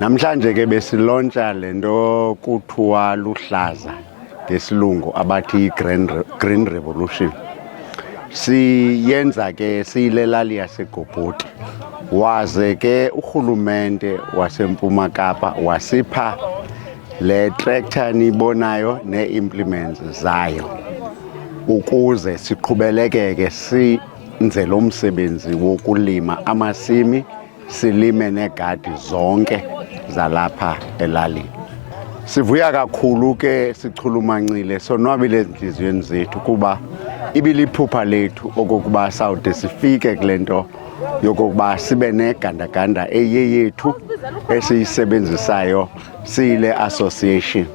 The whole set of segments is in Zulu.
Namhlanje ke besilontsha lento kuthiwa luhlaza ngesilungu abathi Green Revolution. Siyenza ke siyilelali yaseGoboti. Waze ke urhulumente waseMpuma Kapa wasipha le tractor nibonayo nee-implements zayo ukuze siqhubelekeke senze lo msebenzi wokulima amasimi, silime negadi zonke zalapha elalini. Sivuya kakhulu ke sichulumancile, sonwabile ezinhliziyweni zethu kuba ibiliphupha lethu okokuba sawude sifike kule nto yokokuba sibe negandaganda eyeyethu esiyisebenzisayo siyile association.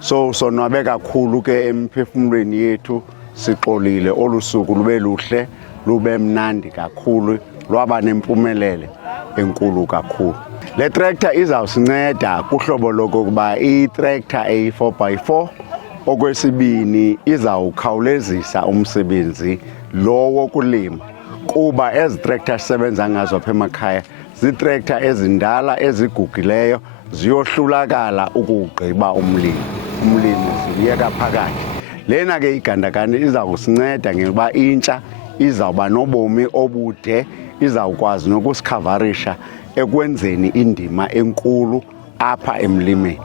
So sonwabe kakhulu ke emphefumulweni yethu, sixolile olu suku lube luhle, lube mnandi kakhulu, lwaba nempumelelo enkulu kakhulu. Le tractor izawusinceda kuhlobo lokokuba i-tractor eyi-4x4 okwesibini izawukhawulezisa umsebenzi lo wokulima kuba ezi tractor sisebenza ngazo apha emakhaya zii-tractor ezindala ezigugileyo, ziyohlulakala ukuwugqiba umlimi ziyeka phakathi. Lena ke igandaganda iza kusinceda ngoba intsha izawuba nobomi obude, izawukwazi nokusikhavarisha ekwenzeni indima enkulu apha emlimeni.